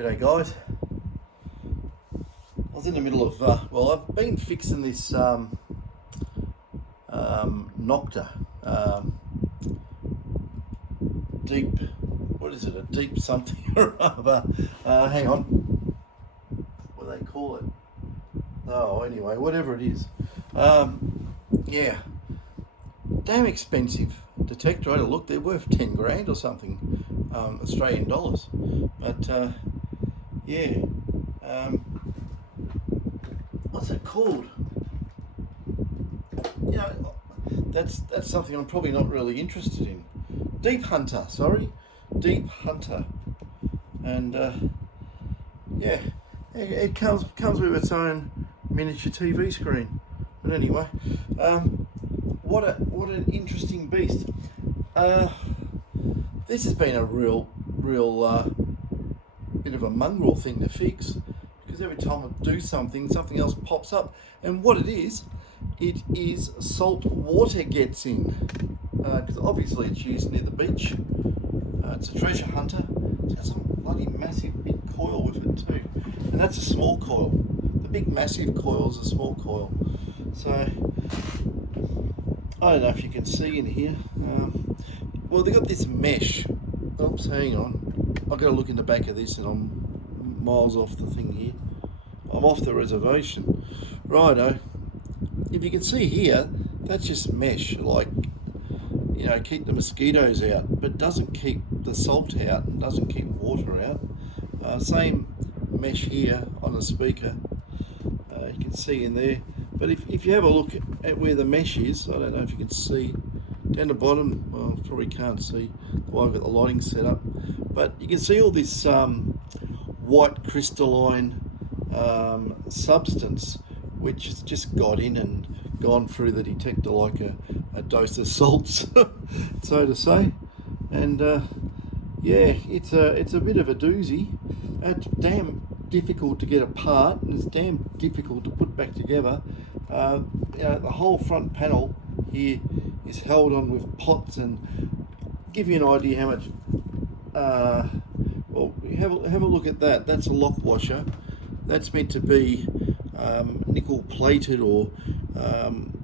G'day guys. I was in the middle of, I've been fixing this Nokta Deep, what is it, a deep something or other. Hang on, what do they call it? Oh, anyway, whatever it is. Yeah, damn expensive detector. I had a look, they're worth 10 grand or something, Australian dollars. But yeah, what's it called? You know, that's something I'm probably not really interested in. Deep Hunter, Deep Hunter, and yeah, it comes with its own miniature TV screen. But anyway, what an interesting beast. This has been a real bit of a mongrel thing to fix, because every time I do something else pops up, and what it is salt water gets in, because obviously it's used near the beach. It's a treasure hunter. It's got some bloody massive big coil with it too, and that's a small coil. The big massive coil is a small coil. So I don't know if you can see in here. Well, they got this mesh. Oops, hang on. I've got to look in the back of this, and I'm miles off the thing here. I'm off the reservation. Righto. If you can see here, that's just mesh, like, you know, keep the mosquitoes out, but doesn't keep the salt out and doesn't keep water out. Same mesh here on the speaker. You can see in there. But if you have a look at where the mesh is, I don't know if you can see down the bottom. Well, probably can't see the way I've got the lighting set up, but you can see all this white crystalline substance which has just got in and gone through the detector like a dose of salts, so to say. And yeah, it's a bit of a doozy. It's damn difficult to get apart, and it's damn difficult to put back together. You know, the whole front panel here is held on with pots, and give you an idea how much. Well, have a look at that. That's a lock washer. That's meant to be nickel plated, or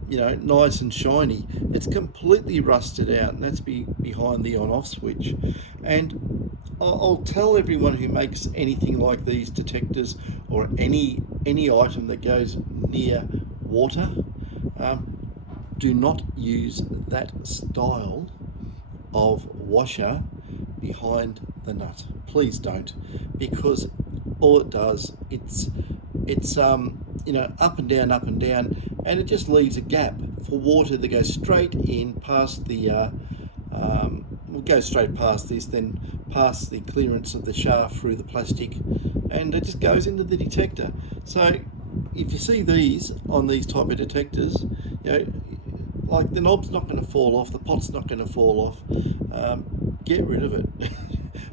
you know, nice and shiny. It's completely rusted out, and that's behind the on-off switch. And I'll tell everyone who makes anything like these detectors, or any item that goes near water, do not use that style of washer behind the nut. Please don't, because all it does, it's you know, up and down, and it just leaves a gap for water that goes straight in past the will go straight past this, then past the clearance of the shaft through the plastic, and it just goes into the detector. So if you see these on these type of detectors, you know, like, the knob's not going to fall off, the pot's not going to fall off. Get rid of it.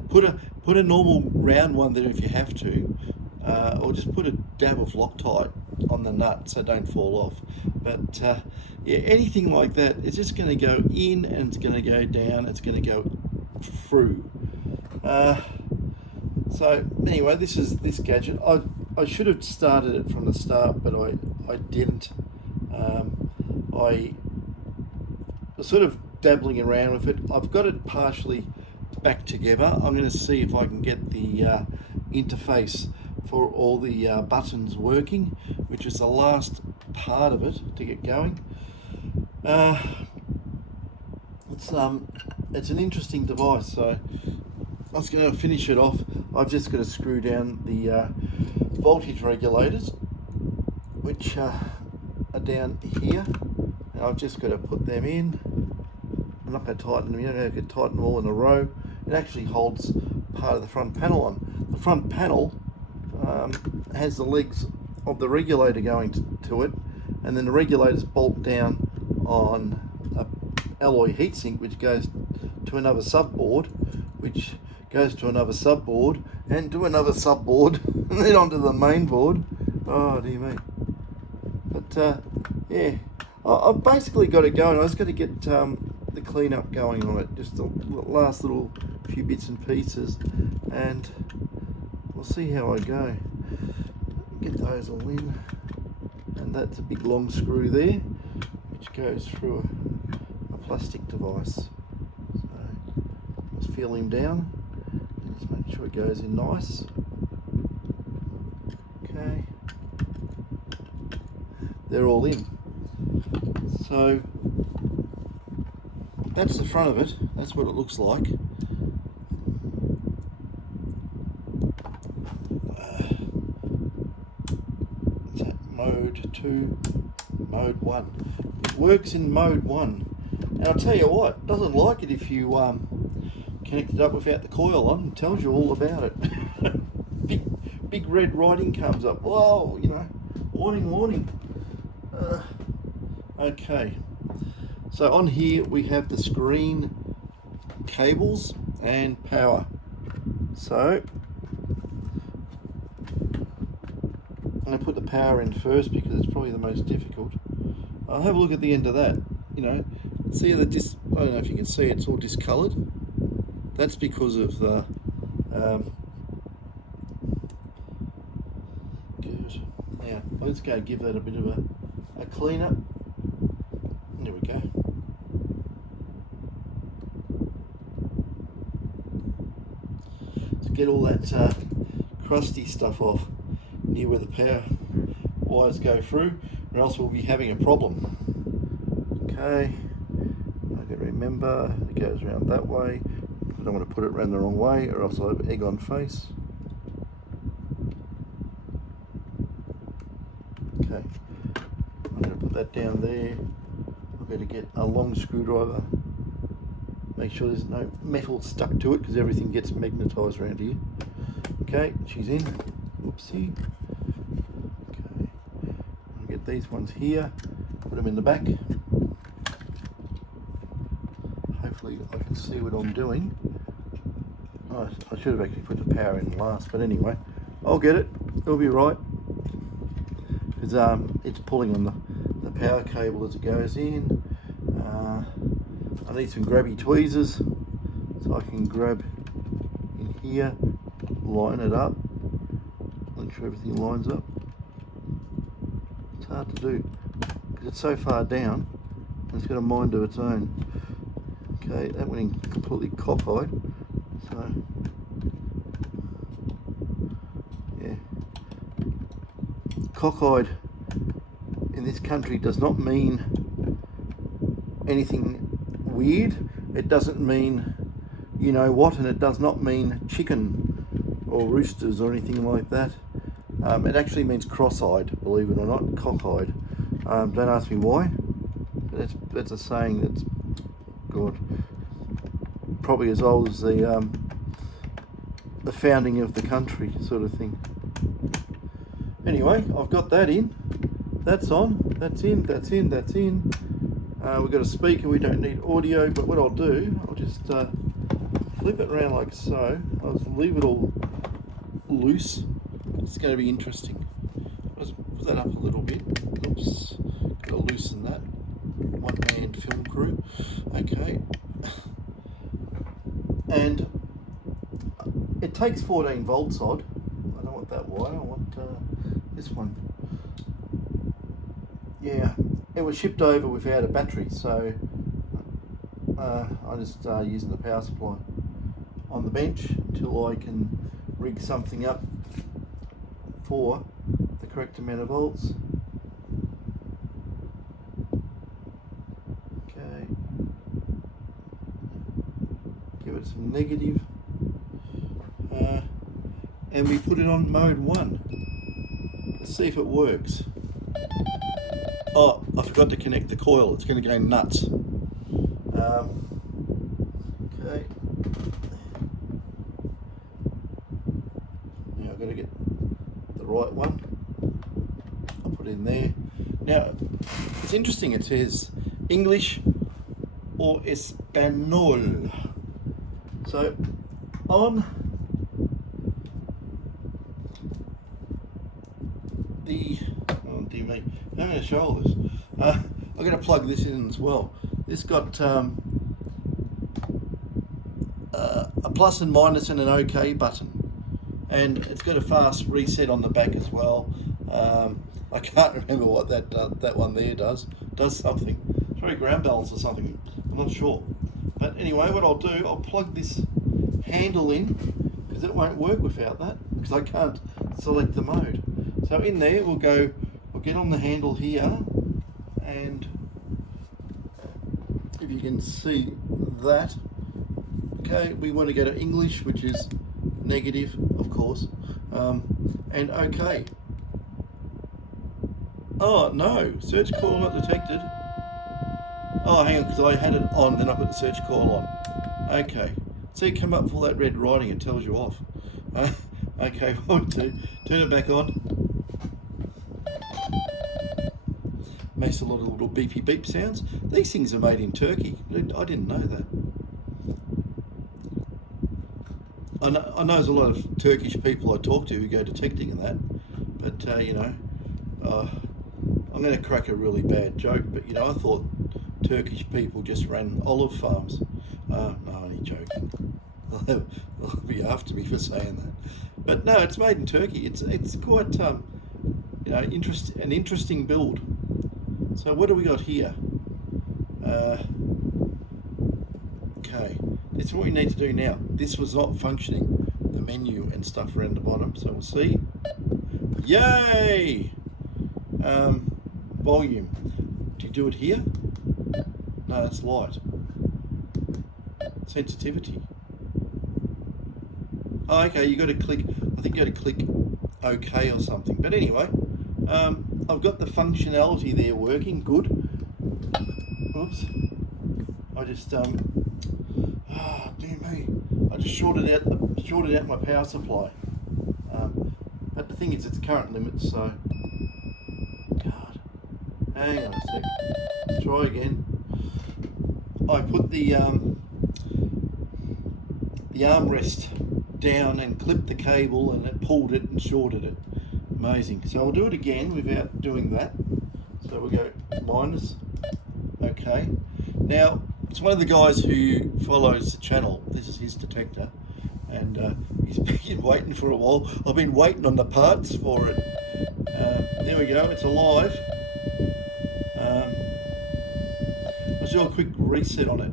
put a normal round one there if you have to, or just put a dab of Loctite on the nut so it don't fall off. But yeah, anything like that, it's just going to go in and it's going to go down, it's going to go through. So anyway, this is this gadget. I should have started it from the start, but I didn't. I was sort of dabbling around with it. I've got it partially back together. I'm going to see if I can get the interface for all the buttons working, which is the last part of it to get going. It's an interesting device, so I was going to finish it off. I've just got to screw down the voltage regulators, which are down here. And I've just got to put them in. I'm not going to tighten them. You don't have to tighten them all in a row. It actually holds part of the front panel on. The front panel has the legs of the regulator going to it, and then the regulators bolt down on a alloy heatsink, which goes to another subboard, which goes to another subboard, and to another subboard, and then onto the main board. Oh dear me. But yeah, I've basically got it going. I just got to get the cleanup going on it, just the last little few bits and pieces, and we'll see how I go. Get those all in, and that's a big long screw there which goes through a plastic device. So let's feel him down. Let's make sure it goes in nice. Okay, they're all in. So that's the front of it. That's what it looks like. Is that mode 2, mode 1? It works in mode 1, and I'll tell you what, it doesn't like it if you connect it up without the coil on. It tells you all about it. big red writing comes up. Whoa, you know, warning, warning. Okay, so on here we have the screen, cables and power. So I'm going to put the power in first because it's probably the most difficult. I'll have a look at the end of that. You know, see the I don't know if you can see, it's all discoloured. That's because of the good. Now let's go give that a bit of a clean up. There we go. Let's get all that crusty stuff off near where the power wires go through, or else we'll be having a problem. Okay, I can remember it goes around that way. I don't want to put it around the wrong way, or else I'll have egg on face. Okay, I'm going to put that down there. I'm going to get a long screwdriver. Make sure there's no metal stuck to it because everything gets magnetised around here. Okay, she's in. Oopsie. Okay, I'll get these ones here, put them in the back. Hopefully I can see what I'm doing. Oh, I should have actually put the power in last, but anyway, I'll get it. It'll be right. Because it's pulling on the power cable as it goes in. I need some grabby tweezers so I can grab in here, line it up, make sure everything lines up. It's hard to do because it's so far down and it's got a mind of its own. Okay, that went in completely cockeyed. So yeah, cockeyed in this country does not mean anything weird. It doesn't mean you know what, and it does not mean chicken or roosters or anything like that. It actually means cross-eyed, believe it or not, cock-eyed. Don't ask me why, but that's a saying that's, God, probably as old as the founding of the country, sort of thing. Anyway, I've got that in. That's on. That's in. That's in. That's in. We've got a speaker. We don't need audio, but what I'll do, I'll just flip it around like so. I'll just leave it all loose. It's going to be interesting. Let's put that up a little bit. Oops. Got to loosen that. One-man film crew. Okay. And it takes 14 volts odd. I don't want that wire. I want this one. Yeah, it was shipped over without a battery, so I just using the power supply on the bench until I can rig something up for the correct amount of volts. Okay, give it some negative, and we put it on mode 1. Let's see if it works. Oh, I forgot to connect the coil. It's going to go nuts. Okay. Now I've got to get the right one. I'll put it in there. Now, it's interesting. It says English or Espanol. So, on the... Oh, dear me. I'm going to show all this. I'm going to plug this in as well. This got a plus and minus and an OK button. and it's got a fast reset on the back as well. I can't remember what that one there does. Does something. It's probably ground balance or something. I'm not sure. But anyway, what I'll do, I'll plug this handle in, because it won't work without that, because I can't select the mode. So in there we'll get on the handle here, and if you can see that, okay, we want to go to English, which is negative, of course, and okay. Oh no, search call not detected. Oh, hang on, because I had it on, then I put the search call on. Okay, see it come up with all that red writing, it tells you off. Okay, what to do? Turn it back on. Makes a lot of little beepy beep sounds. These things are made in Turkey. I didn't know that. I know there's a lot of Turkish people I talk to who go detecting and that, but you know, I'm going to crack a really bad joke, but you know, I thought Turkish people just ran olive farms. No, only joking. They'll be after me for saying that. But no, it's made in Turkey. It's quite you know, an interesting build. So what do we got here? Okay, this is what we need to do now. This was not functioning, the menu and stuff around the bottom. So we'll see. Yay! Volume. Do you do it here? No, it's light. Sensitivity. Oh, okay, you got to click, I think you got to click OK or something. But anyway, I've got the functionality there working, good. Oops. I just, dear me, I just shorted out my power supply. But the thing is, it's current limits, so, God, hang on a sec, let's try again. I put the armrest down and clipped the cable, and it pulled it and shorted it. Amazing. So I'll do it again without doing that. So we'll go minus. Okay. Now, it's one of the guys who follows the channel. This is his detector, and he's been waiting for a while. I've been waiting on the parts for it. There we go. It's alive. Let's do a quick reset on it.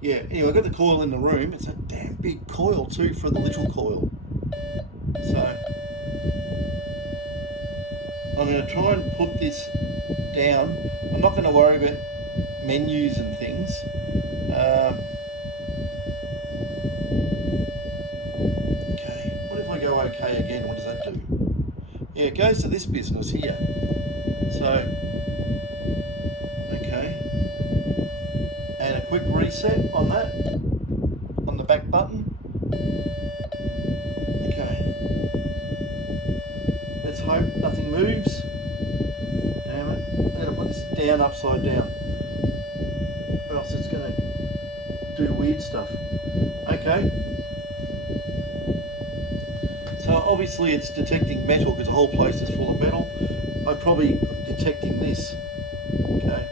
Yeah, anyway, I got the coil in the room. It's a damn big coil too for the little coil. So I'm going to try and put this down. I'm not going to worry about menus and things. Okay, what if I go OK again? What does that do? Yeah, it goes to this business here. So, okay. And a quick reset on that, on the back button. Okay. Let's hope nothing moves. Damn it. I'm going to put this down upside down, or else it's going to do weird stuff. Okay. So obviously it's detecting metal because the whole place is full of metal. I'm probably detecting this. Okay.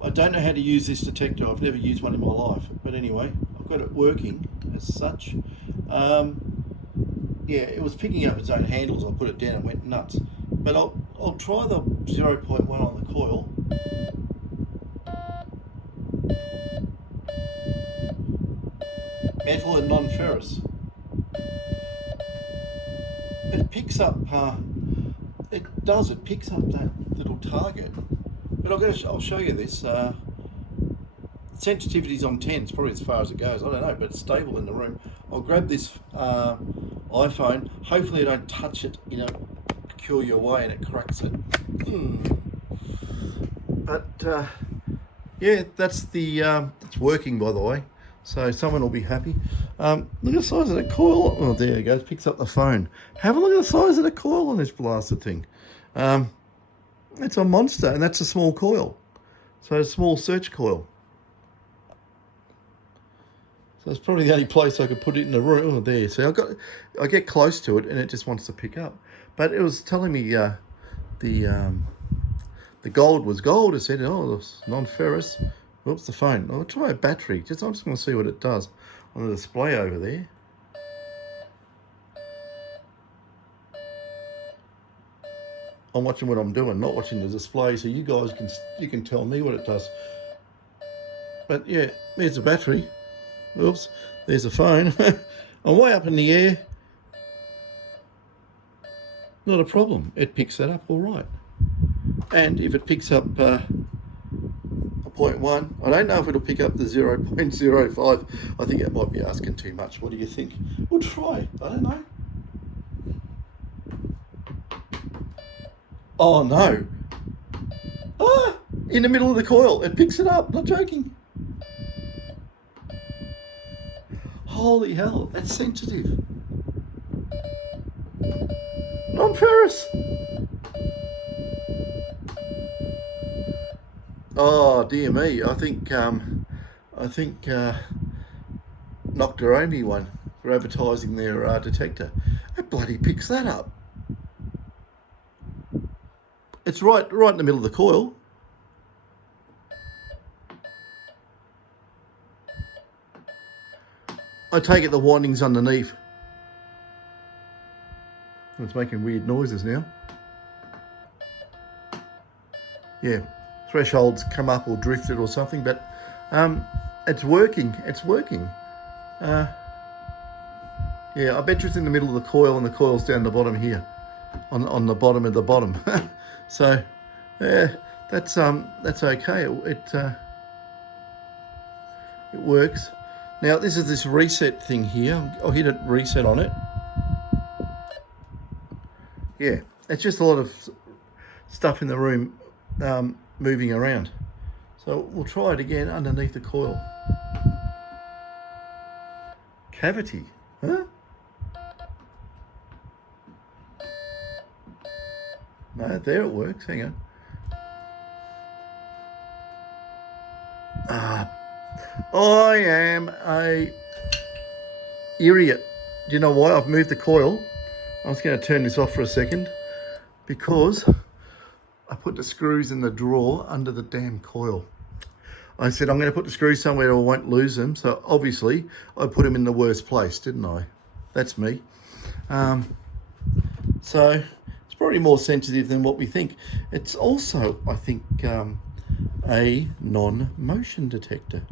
I don't know how to use this detector. I've never used one in my life. But anyway, I've got it working as such. Yeah, it was picking up its own handles. I put it down and went nuts. But I'll try the 0.1 on the coil. Metal and non-ferrous. It picks up, it picks up that little target. But I'll show you this. Sensitivity's on 10, it's probably as far as it goes. I don't know, but it's stable in the room. I'll grab this iPhone. Hopefully I don't touch it in a peculiar way and it cracks it. But yeah, that's it's working, by the way. So someone will be happy. Look at the size of the coil. Oh, there it goes. Picks up the phone. Have a look at the size of the coil on this blasted thing. It's a monster, and that's a small coil. So a small search coil. So it's probably the only place I could put it in the room. Oh, there. See, I get close to it, and it just wants to pick up. But it was telling me the gold was gold. It said, oh, it's non-ferrous. Oops, the phone. I'll try a battery. I'm just going to see what it does on the display over there. I'm watching what I'm doing, not watching the display, so you guys can tell me what it does. But yeah, there's the battery. Oops, there's the phone. I'm way up in the air. Not a problem. It picks that up all right. And if it picks up a 0.1, I don't know if it'll pick up the 0.05. I think that might be asking too much. What do you think? We'll try. I don't know. Oh no. Ah, in the middle of the coil. It picks it up. Not joking. Holy hell, that's sensitive. Non-ferrous. Oh dear me, I think Nokta owe me one for advertising their detector. It bloody picks that up. It's right in the middle of the coil. I take it the winding's underneath. It's making weird noises now. Yeah, thresholds come up or drifted or something, but it's working. It's working. Yeah, I bet you it's in the middle of the coil, and the coil's down the bottom here, on the bottom of the bottom. So, yeah, that's okay. It works. Now this is this reset thing here. I'll hit it reset on it. Yeah, it's just a lot of stuff in the room moving around. So we'll try it again underneath the coil. Cavity, huh? No, there it works. Hang on. I am a idiot. Do you know why? I've moved the coil. I was going to turn this off for a second because I put the screws in the drawer under the damn coil. I said I'm going to put the screws somewhere I won't lose them. So obviously I put them in the worst place, didn't I? That's me. So it's probably more sensitive than what we think. It's also, I think, a non-motion detector.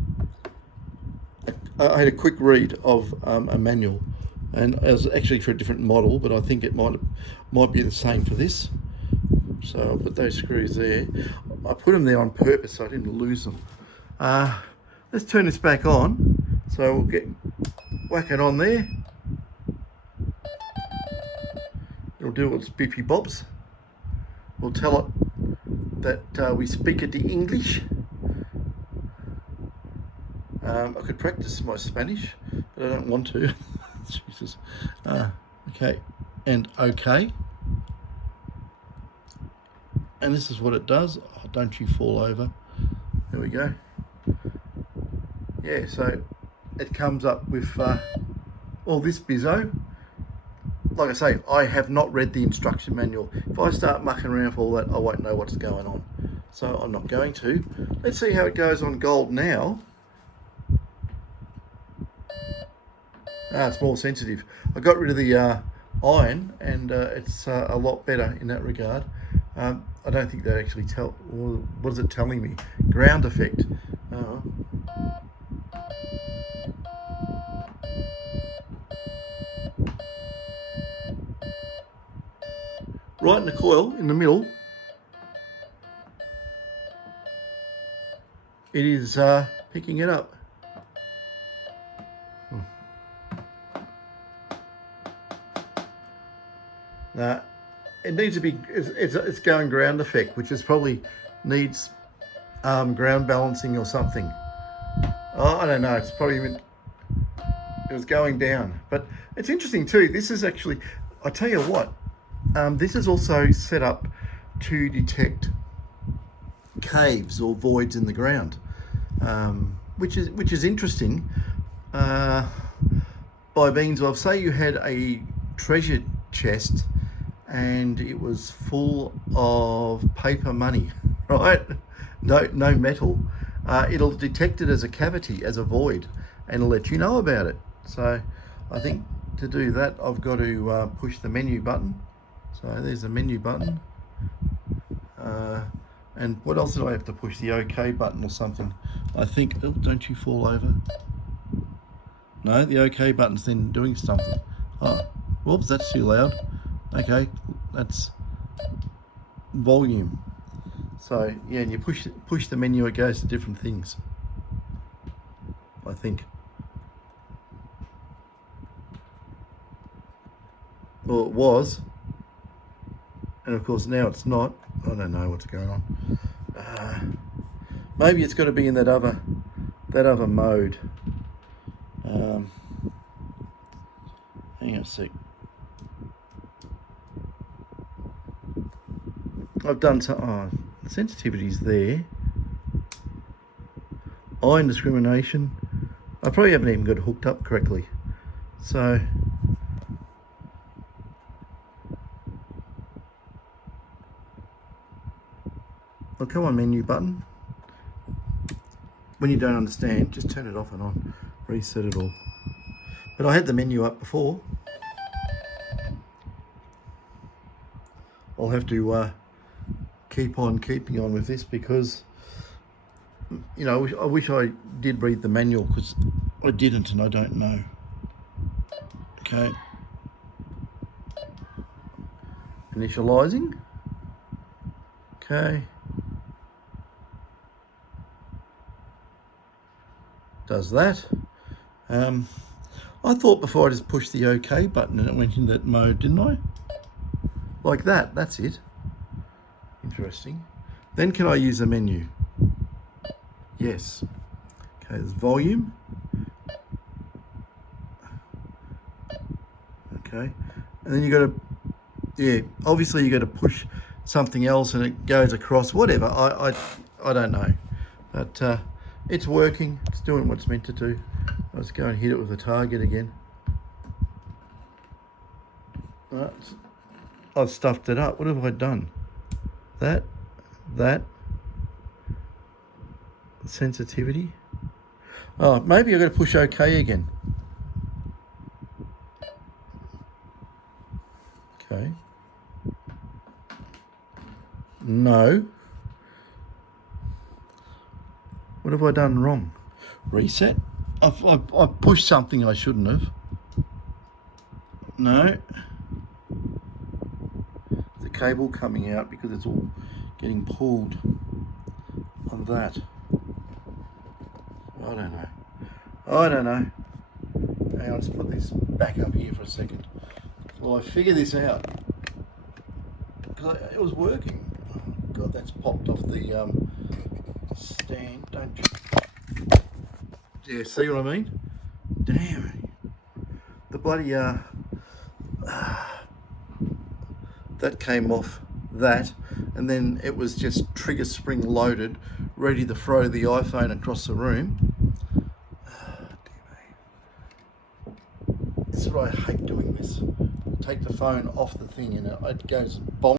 I had a quick read of a manual, and it was actually for a different model, but I think it might be the same for this. So I'll put those screws there. I put them there on purpose so I didn't lose them. Let's turn this back on. So we'll whack it on there. It'll do its beepy bops. We'll tell it that we speak it in English. I could practice my Spanish, but I don't want to. Jesus. Okay, and okay. And this is what it does. Oh, don't you fall over. There we go. Yeah, so it comes up with all this bizzo. Like I say, I have not read the instruction manual. If I start mucking around with all that, I won't know what's going on. So I'm not going to. Let's see how it goes on gold now. It's more sensitive. I got rid of the iron, and it's a lot better in that regard. I don't think that actually what is it telling me? Ground effect. Right in the coil, in the middle, it is picking it up. Now, it needs to be, it's going ground effect, which is probably needs ground balancing or something. Oh, I don't know, it's probably, it was going down. But it's interesting too, this is actually, I tell you what, this is also set up to detect caves or voids in the ground, which is interesting, by means of, say you had a treasure chest and it was full of paper money, right? No metal. it'll detect it as a cavity, as a void, and it'll let you know about it. So I think to do that, I've got to push the menu button. So there's the menu button. And what else did I have to push? The OK button or something. I think, oh, don't you fall over. No, the OK button's then doing something. Oh, whoops, that's too loud. Okay, that's volume. So yeah, and you push the menu, it goes to different things, I think. Well, it was, and of course now it's not. I don't know what's going on. Maybe it's got to be in that other mode. Hang on a sec. I've done some. Oh, the sensitivity's there. Eye discrimination. I probably haven't even got it hooked up correctly. So well, come on, menu button. When you don't understand, just turn it off and on. Reset it all. But I had the menu up before. I'll have to keep on keeping on with this because, you know, I wish I did read the manual, because I didn't and I don't know. Okay. Initializing. Okay. Does that. I thought before I just pushed the OK button and it went in that mode, didn't I? Like that, that's it. Interesting. Then can I use a menu? Yes. Okay, there's volume. Okay. And then you got to, yeah, obviously you got to push something else and it goes across, whatever. I don't know. But it's working. It's doing what it's meant to do. Let's go and hit it with the target again. Right. I've stuffed it up. What have I done? That sensitivity. Oh, maybe I've got to push OK again. Okay. No. What have I done wrong? Reset. I've pushed something I shouldn't have. No. The cable coming out because it's all getting pulled on that. I don't know. Hang on, let's put this back up here for a second. Well, I figure this out. Because it was working. Oh, God, that's popped off the stand. Don't you? Yeah, see what I mean? Damn. The bloody that came off that, and then it was just trigger spring loaded, ready to throw the iPhone across the room. This is what I hate doing this. Take the phone off the thing and it goes bonk.